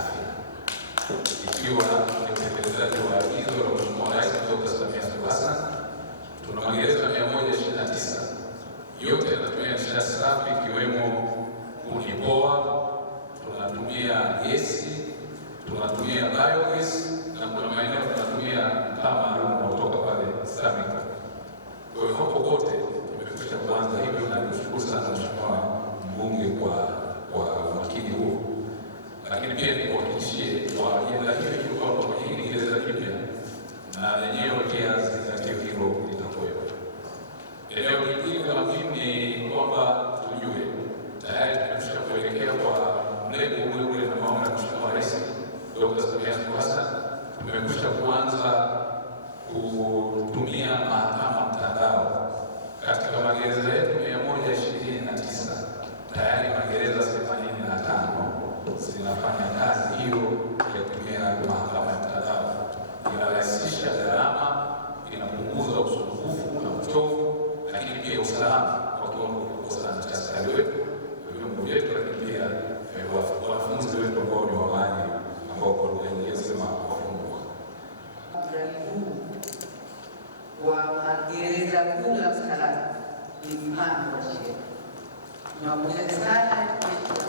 safi, ikiwa ni utekelezaji wa agizo la Mheshimiwa Rais Dr. Samia Suluhu Hassan. Tuna magereza 129 yote yanatumia nishati safi, ikiwemo kuni poa, tunatumia gesi, tunatumia biogas na kuna maeneo tunatumia mkaa maalum unaotoka pale Islamic. Kwa hiyo hapo kote tumekwisha kuanza hivyo, na nikushukuru sana Mheshimiwa Mbunge kwa umakini huo. Lakini pia nikuhakikishie kwa ajenda hiyo kwamba kwenye hili gereza jipya na lenyewe pia zingatia hilo litakuwepo. Eneo lingine la muhimu ni kwamba tujue tayari tumekwisha kuelekea kwa mlengo ule na maono ya Mheshimiwa Rais Dr. Samia Suluhu Hassan. Tumekwisha kuanza kutumia mahakama mtandao katika magereza yetu 129. Tayari magereza 85 zinafanya kazi hiyo ya kutumia mahakama ya mtandao. Inarahisisha gharama, inapunguza usumbufu na uchovu, lakini pia usalama kwa kiwango kikubwa sana cha askari wetu, vyombo vyetu, lakini pia wanafunzi wetu ambao ni wamaji ambao kwa lugha nyingine sema wafungwa. Wa magereza kuu la Msalala ni mfano wa sheria. Tunapongeza sana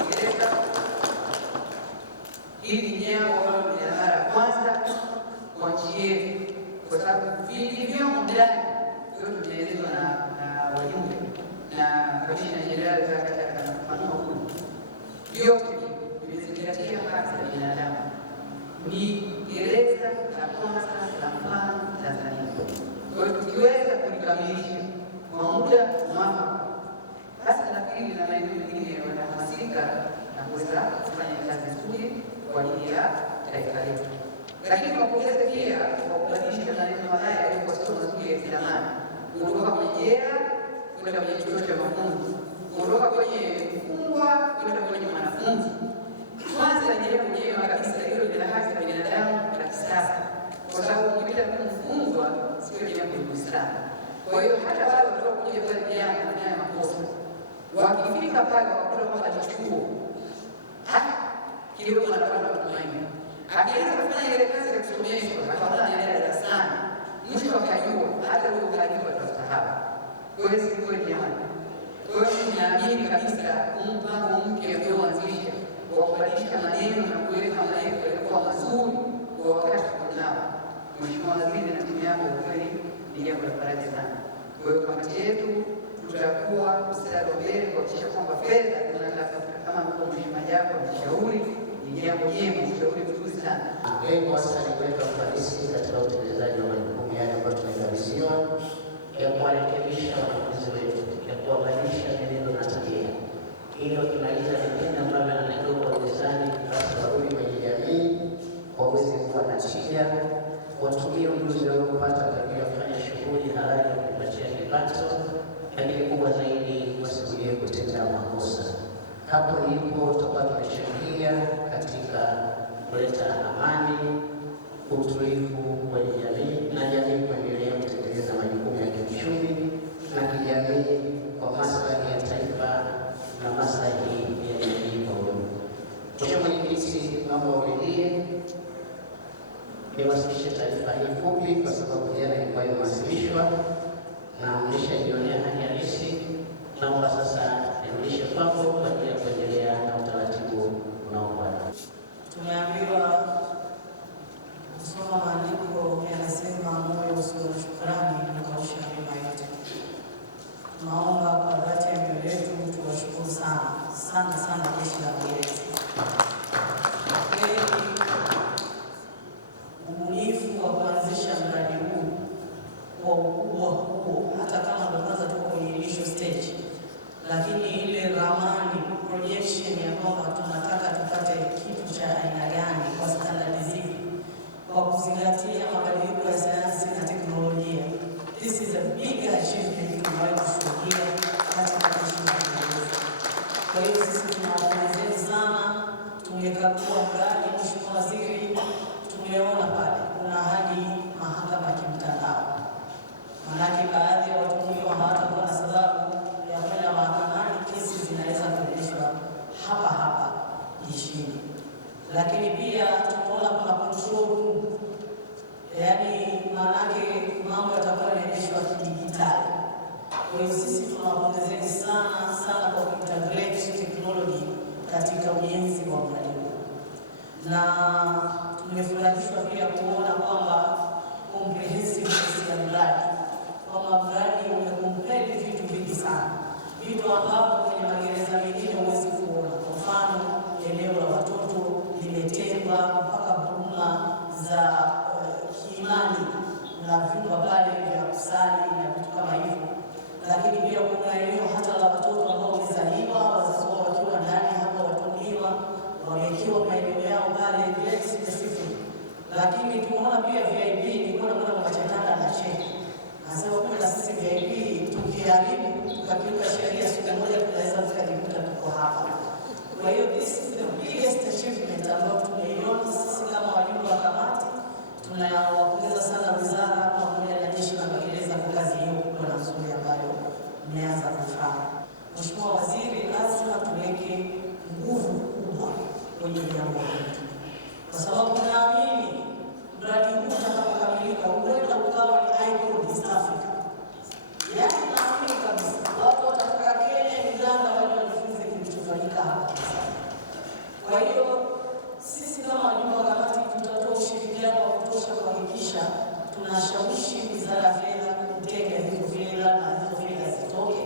magereza. Hili ni jambo ambalo ni la mara ya kwanza kwa nchi yetu, kwa sababu vilivyomo ndani vyote vinaelezwa na wajumbe na kamishna jenerali katika mfano huu, vyote vimezingatia haki za binadamu. Ni gereza la kwanza la mfano Tanzania. Kwa hiyo tukiweza kulikamilisha kwa muda mwafaka, basi nafikiri na maeneo mengine wanahamasika na kuweza kufanya kazi nzuri kwa ajili ya taifa letu. Lakini tunapongeza pia kwa kubadilisha maneno haya yaliyokuwa sio mazuri ya zamani, kuondoka kwenye jela kwenda kwenye chuo cha mafunzo, kuondoka kwenye mfungwa kwenda kwenye mwanafunzi. Kwanza naendelea kujenga kabisa hilo la haki za binadamu la kisasa, kwa sababu ukipita kumfungwa sio jambo la Uislamu. Kwa hiyo hata wale wanaokuja pale vijana wanafanya makosa, wakifika pale wakakuta kwamba ni chuo, kidogo wanapata matumaini. Akianza kufanya ile kazi ya kusomeshwa, akaona anaenda darasani, mwisho akajua hata huyo kajua atasahau. Kwa hiyo si kweli jamani. Kwa hiyo ninaamini kabisa mpango mpya ulioanzisha wa kubadilisha maneno na kuweka maneno yaliokuwa mazuri kwa wakati tunao, Mheshimiwa Waziri na timu yako, kweli ni jambo la faraja sana. Kwa hiyo kamati yetu tutakuwa mstari wa mbele kuhakikisha kwamba fedha tunatafuta kama ambavyo Mheshimiwa Japo ameshauri, ni jambo jema, ushauri mzuri sana. Lengo hasa ni kuweka ufanisi katika utekelezaji wa majukumu yale ambayo tumekabidhiwa ya kuwarekebisha wanafunzi wetu, ya kuwabadilisha mienendo na tabia, ili wakimaliza vipindi ambavyo wanatakiwa kwa gerezani basi warudi kwenye jamii waweze kuwa na tija, watumie ujuzi waliopata katika kufanya shughuli halali ya kupatia kipato, lakini kubwa zaidi wasikulie kutenda makosa. Hapo ndipo tutakuwa tumechangia katika kuleta amani, utulivu kwenye jamii na jamii kuendelea kutekeleza majukumu ya kiuchumi na kijamii kwa maslahi ya taifa na maslahi ya jamii kwa ujumla. Mheshimiwa Mwenyekiti, naomba uridhie niwasilishe taarifa hii fupi kwa sababu jana ilikuwa imewasilishwa na mlishajionea hali halisi. Naomba sasa nirudishe kwako kwa ajili ya kuendelea na utaratibu unaofuata. Tumeambiwa kusoma maandiko yanasema moyo usio na shukrani ukausha mema yote. Tunaomba kwa dhati ya mioyo yetu tuwashukuru sana jeshi la magereza. Ubunifu wa kuanzisha mradi huu kwa ukubwa huo, hata kama ndo kwanza tuko kwenye initial stage, lakini ile ramani projection ya kwamba tunataka tupate kitu cha aina gani kwa standard zipi, kwa kuzingatia mabadiliko ya sayansi na teknolojia. This is a big achievement tumewahi kushuhudia katika jeshi la magereza. Kwa hiyo sisi tunawapongeza sana. Tungekagua mradi, Mheshimiwa Waziri, tumeona pale kuna hadi mahakama ya kimtandao. Maanake baadhi ya watuhumiwa hawatakuwa na sababu ya kwenda mahakamani, kesi zinaweza kuendeshwa hapa jeshini. lakini pia tunaona kuna control room, yaani maanake mambo yatakuwa yanaendeshwa kidijitali. Kwa hiyo sisi tunawapongezeni sana kwa integrate technology katika ujenzi wa mradi huu, na tumefurahishwa pia kuona kwamba comprehensiveness ya mradi, kwamba mradi umekompeli vitu vingi sana, vitu ambavyo kwenye magereza mengine huwezi kuona. Kwa mfano, eneo la watoto limetengwa mpaka huduma za kiimani na vyumba pale vya kusali na vitu kama hivyo, lakini pia kuna eneo hata la watoto ambao wamezaliwa wazazi wao wakiwa ndani hapa, watumiwa wamekiwa maeneo yao pale very specific. Lakini tumeona pia VIP, nilikuwa naona machakanda na cheki, nasema kwa na sisi VIP tukiharibu tukakiuka sheria, siku moja tunaweza tukajikuta tuko hapa. Kwa hiyo this is the biggest achievement ambayo tumeiona sisi kama wajumbe wa kamati. Tunawapongeza sana wizara pamoja na jeshi la magereza kwa kazi hiyo kubwa na nzuri ambayo mmeanza kufanya. Mheshimiwa Waziri, lazima tuweke nguvu kubwa kwenye jambo hili, kwa sababu naamini mradi huu utakapokamilika huenda ukawa ni icon East Africa. Yaani naamini kabisa watu watatoka Kenya, Uganda waje wajifunze kilichofanyika hapa. Kwa hiyo sisi kama wajumbe wa kamati tutatoa ushirikiano wa kutosha kuhakikisha tunashawishi Wizara ya Fedha kutenga hizo fedha na hizo fedha zitoke.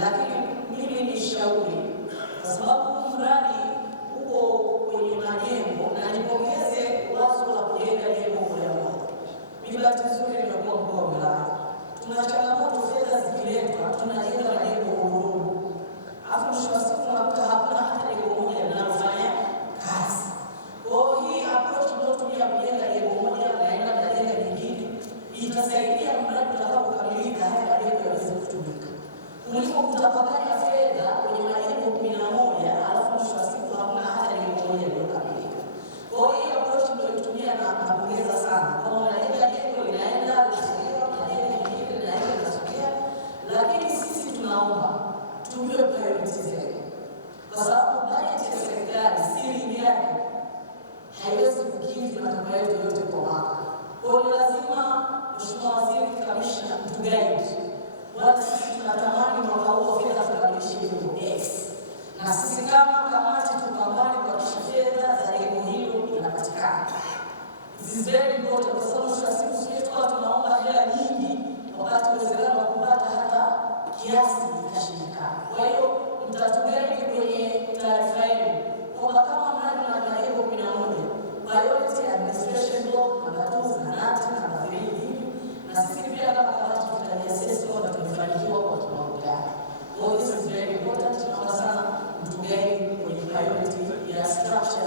Lakini mimi ni shauri, kwa sababu mradi uko kwenye majengo, na nipongeze wazo la kujenga jengo moja moja. Mimi bahati nzuri nimekuwa mkuu wa wilaya. Tuna changamoto, fedha zikiletwa tunajenga majengo Uhuru, alafu mwisho wa siku unakuta hakuna hata jengo moja linalofanya kazi. Kwa hii approach tunayotumia kujenga jengo moja naenda kujenga nyingine itasaidia mradi utakapokamilika haya majengo yaweze kutumika, kuliko kutafakari fedha kwenye majengo 11 alafu mwisho wa siku hakuna hata jengo moja lililokamilika. Kwa hiyo approach tunayotumia na napongeza sana, kama unajenga jengo linaenda linasogea, unajenga nyingine linaenda linasogea, lakini sisi tunaomba tujue priorities zetu, kwa sababu budget ya serikali ceiling yake haiwezi kukidhi matakwa yetu yote kwa mwaka. Kwa hiyo lazima Mheshimiwa Waziri, Kamishna mtuguide, wala sisi tunatamani mwaka huu fedha tukamilishe jengo X, na sisi kama kamati tupambane kuhakikisha fedha za jengo hilo inapatikana. This is very important, kwa sababu mwisho wa siku sisi tunaomba hela nyingi wakati uwezekano wa kupata hata kiasi ikashindikana. Kwa hiyo mtatuguide kwenye taarifa yenu kwamba kama mradi una majengo 11, priority administration block namba 2 na nati namba 3 hivi, na sisi pia kama kamati tutaliassess kwamba tumefanikiwa kwa kiwango gani. So this is very important. Tunaomba sana mtuguide kwenye priority ya structure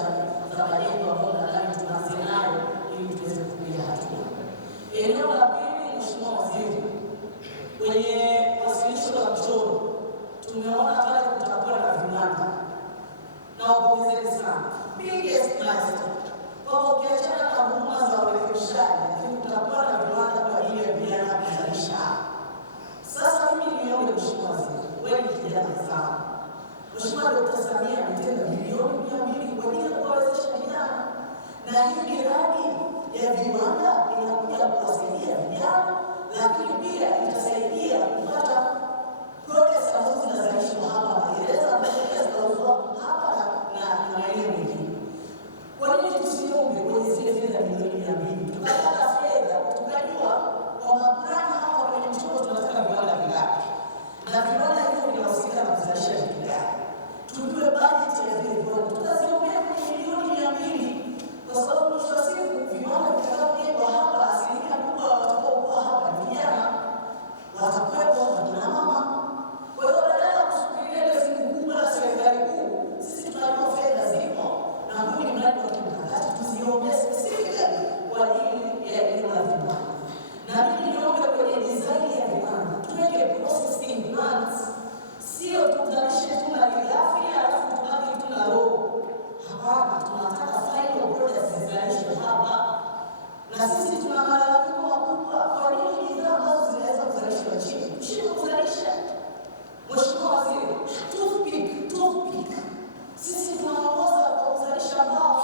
za majengo ambayo nadhani tunaanza nayo ili tuweze kupiga hatua. Eneo la pili, Mheshimiwa Waziri, kwenye wasilisho la mchoro tumeona pale kutakuwa na viwanda, na wapongezeni sana, biggest milestone, kwa ukiachana na huduma za urekebishaji, lakini kutakuwa na viwanda kwa ajili ya vijana kuzalisha. Sasa mimi niombe Mheshimiwa Waziri, wewe ni kijana sana, Mheshimiwa Dkt. Samia ametenga bilioni 200 kwa ajili ya kuwawezesha vijana, na hii miradi ya viwanda inakuja kuwasaidia vijana, lakini pia itasaidia kupata products ambazo zinazalishwa hapa magereza, na zinauzwa hapa na maeneo mengine. Kwa nini tusiombe kwenye zile fedha bilioni 200 tukapata fedha tukajua kwamba plani hapa kwenye mchoro tunataka viwanda vingapi na viwanda hivyo vinahusika na kuzalisha vitu gani, tujue budget ya vile viwanda tutaziombea kwenye bilioni 200, kwa sababu mwisho wa siku viwanda vitakavyojengwa hapa, asilimia kubwa watakaokuwa hapa vijana watakuwepo wakina mama. Kwa hiyo badala ya kusubiria ile siku kubwa la serikali kuu, sisi tunajua fedha zipo na huu ni mradi wa kimkakati, tuziombee specifically kwa ajili ya eneo la viwanda. Na mimi niombe kwenye design ya viwanda tuweke processing plants, sio tuzalishe tu malighafi alafu tubaki tu na roho. Hapana, tunataka final products zizalishwe hapa, na sisi tuna malalamiko makubwa. Kwa nini bidhaa ambazo zinaweza kuzalishwa chini tushindwe kuzalisha? Mheshimiwa Waziri, toothpick, sisi tunaongoza kwa kuzalisha mbao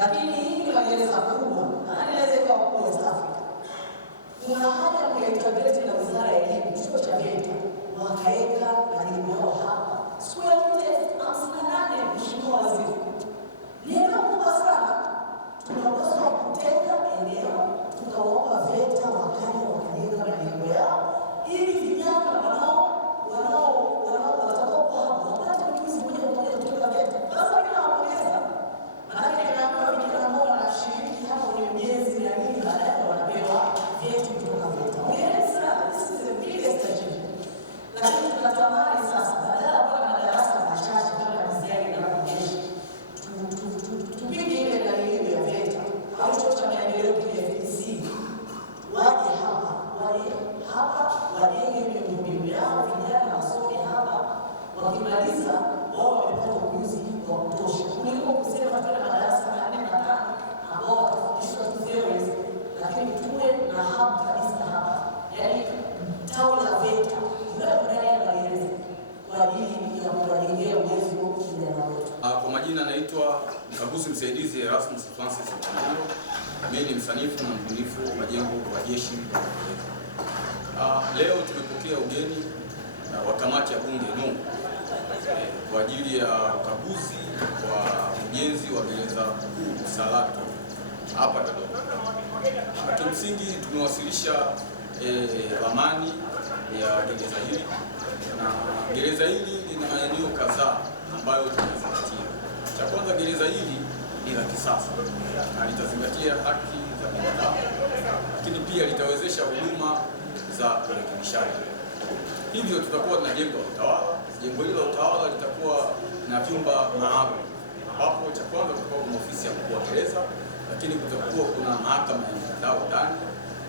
lakini hii magereza kubwa anaweza ikawa kubwa West Africa. Kuna haja ya kuintegrate na Wizara ya Elimu, chuo cha VETA wakaweka majimbo yao hapa. Siku ya 58 Mheshimiwa Waziri, ni eneo kubwa sana. Tunapaswa kutenga eneo, tukawaomba VETA wakaja wakajenga majimbo yao ili vijana watakaokuwa hapo wapate ujuzi moja kwa moja kutoka VETA. Sasa mimi nawapongeza, maanake nimeambiwa vijana ambao wanashiriki hapo kwenye ujenzi na nini, baadaye wanapewa vyeti kutoka VETA. Hongereni sana, this is the biggest achievement. Lakini tunatamani sasa, badala ya kuwa na madarasa machache kama misiani na kujeshi, tupige ile dalili ya VETA au chuo cha maendeleo KFTC, waje hapa wajenge miundombinu yao, vijana wasome hapa, wakimaliza wao wamepata ujuzi wa kutosha, kuliko kusema tuwe na madarasa 4 na 5 ambao watafundishwa theories, lakini tuwe na hub kabisa hapa, yaani tawi la VETA ndio ndani ya magereza kwa ajili ya kuwajengea uwezo vijana wetu. Kwa majina naitwa mkaguzi msaidizi Erasmus Francis Mtambo. Mimi ni msanifu na mbunifu wa majengo wa jeshi. Leo tumepokea ugeni wa kamati ya bunge kwa ajili ya ukaguzi wa ujenzi wa gereza kuu Salato hapa Dodoma. Kimsingi tumewasilisha ramani ya gereza hili, na gereza hili lina maeneo kadhaa ambayo tunazingatia. Cha kwanza, gereza hili ni la kisasa na litazingatia haki za binadamu, lakini pia litawezesha huduma za urekebishaji. Hivyo tutakuwa na jengo la utawala. Jengo hilo la utawala litakuwa na vyumba maalum, ambapo cha kwanza kutakuwa kuna ofisi ya mkuu wa gereza, lakini kutakuwa kuna mahakama ya mtandao ndani,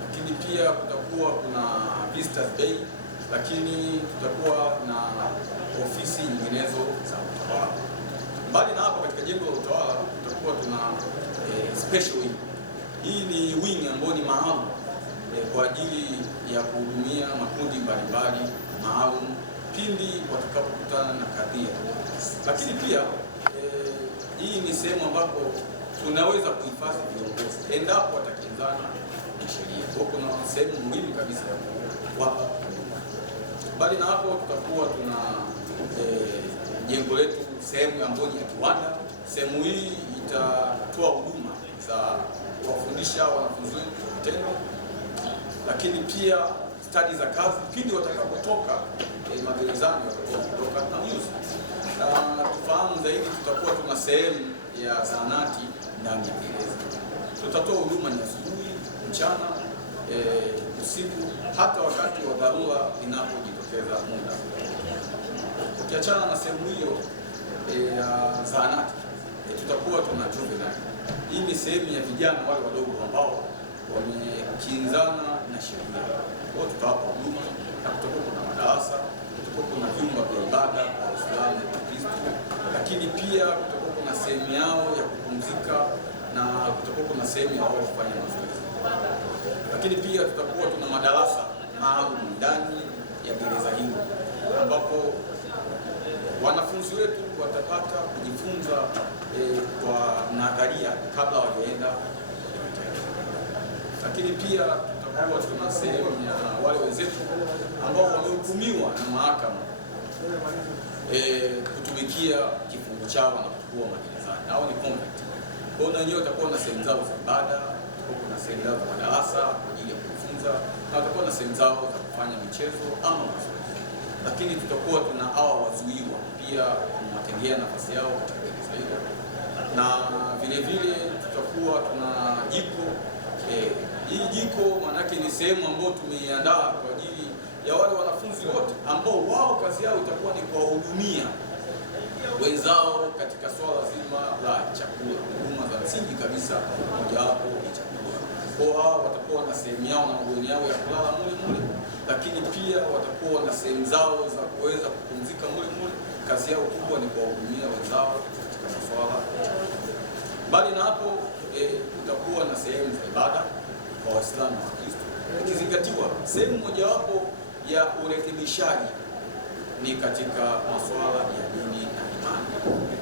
lakini pia kutakuwa kuna visitors bay, lakini tutakuwa na ofisi nyinginezo za utawala. Mbali na hapo, katika jengo la utawala tutakuwa tuna special wing. Hii ni wing ambayo ni maalum kwa ajili ya kuhudumia makundi mbalimbali maalum pindi watakapokutana na kadhia. Lakini pia hii ni sehemu ambapo tunaweza kuhifadhi viongozi endapo watakinzana na sheria. Kwa kuna sehemu muhimu kabisa ya kuwapa. Mbali na hapo, tutakuwa tuna jengo letu sehemu ambayo ni ya kiwanda. Sehemu hii itatoa huduma za kuwafundisha wanafunzi wetu vitendo, lakini pia stadi za kazi pindi watakapotoka magerezani, watakapotoka na ujuzi. Tufahamu zaidi, tutakuwa tuna sehemu ya zahanati ndani ya gereza. Tutatoa huduma ni asubuhi, mchana, usiku, hata wakati wa dharura inapojitokeza muda. Ukiachana na sehemu hiyo ya zahanati, tutakuwa tuna juvenile. Hii ni sehemu ya vijana wale wadogo ambao wamekinzana na sheria. Kwa tutawapa huduma, na kutakuwa kuna madarasa, kutakuwa kuna vyumba vya ibada kwa Waislamu na Wakristo, lakini pia kutakuwa kuna sehemu yao ya kupumzika na kutakuwa kuna sehemu ya wao kufanya mazoezi. Lakini pia tutakuwa tuna madarasa maalum ndani ya gereza hili, ambapo wanafunzi wetu watapata kujifunza kwa nadharia kabla hawajaenda. Lakini pia tutakuwa tuna sehemu ya wale wenzetu ambao wamehukumiwa na mahakama kutumikia kifungo chao na kuchukua magerezani au ni convict. Kwa hiyo wenyewe watakuwa na sehemu zao za ibada, tutakuwa na sehemu zao za madarasa kwa ajili ya kujifunza, na watakuwa na sehemu zao za kufanya michezo ama mazoezi. Lakini tutakuwa tuna hawa wazuiwa pia tunawatengea nafasi yao katika gereza hilo, na vile vile tutakuwa tuna jiko. Hii jiko manake ni sehemu ambayo tumeiandaa kwa ajili ya wale wanafunzi wote ambao wao kazi yao itakuwa ni kuwahudumia wenzao katika swala zima la chakula, huduma za msingi kabisa, mojawapo ni chakula. Kwa hao watakuwa na sehemu yao na mabweni yao ya kulala mule mule, lakini pia watakuwa na sehemu zao za kuweza kupumzika mule mule. Kazi yao kubwa ni kuwahudumia wenzao katika masuala. Mbali na hapo, kutakuwa na sehemu za ibada kwa Waislamu na Wakristo, ikizingatiwa sehemu mojawapo ya urekebishaji ni katika masuala ya dini na imani.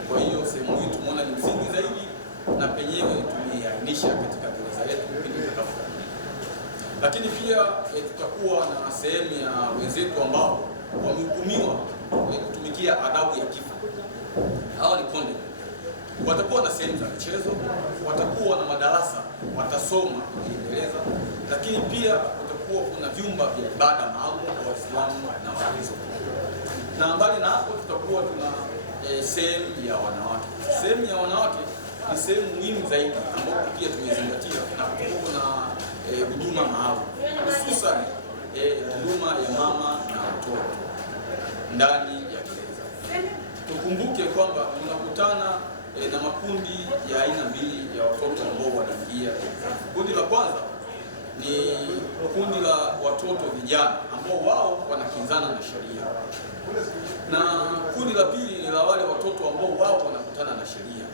Kwa hiyo sehemu hii tumeona ni msingi zaidi, na penyewe kuunganisha katika gereza yetu pindi itakapokamilika. Lakini pia tutakuwa na sehemu ya wenzetu ambao wamehukumiwa kutumikia adhabu ya kifo. Hawa ni condemned. Watakuwa na sehemu za michezo, watakuwa na madarasa, watasoma Kiingereza, lakini pia kutakuwa kuna vyumba vya ibada maalum kwa Waislamu na Wakristo. Na mbali na hapo tutakuwa tuna sehemu ya wanawake. Sehemu ya wanawake ni sehemu muhimu zaidi ambapo pia tumezingatia, na kutakuwa na huduma maalum, hususan huduma ya mama na mtoto ndani ya gereza. Tukumbuke kwamba tunakutana na makundi ya aina mbili ya watoto ambao wanaingia. Kundi la kwanza ni kundi la watoto vijana ambao wao wanakinzana na sheria, na kundi la pili ni la wale watoto ambao wao wanakutana na sheria.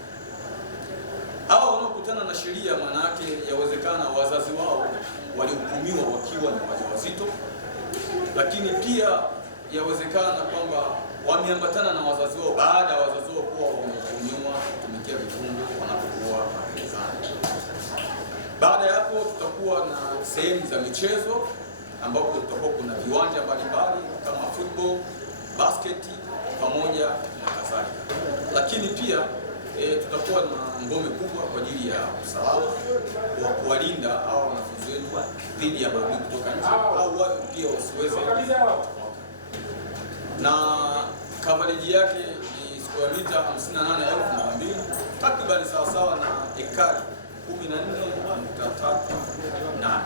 Hao wanaokutana na sheria, maana yake yawezekana wazazi wao walihukumiwa wakiwa ni wajawazito, lakini pia yawezekana kwamba wameambatana na wazazi wao baada ya wazazi wao kuwa wamehukumiwa kutumikia vifungo wanapokuwa gerezani. Baada ya hapo tutakuwa na sehemu za michezo ambapo tutakuwa kuna viwanja mbalimbali kama football, basket pamoja na kadhalika. Lakini pia tutakuwa na ngome kubwa kwa ajili ya usalama wa kuwalinda hao wanafunzi wetu dhidi ya maadui kutoka nje au wao pia wasiweze. Na coverage yake ni square mita 58,200, takriban sawasawa na ekari 14.38.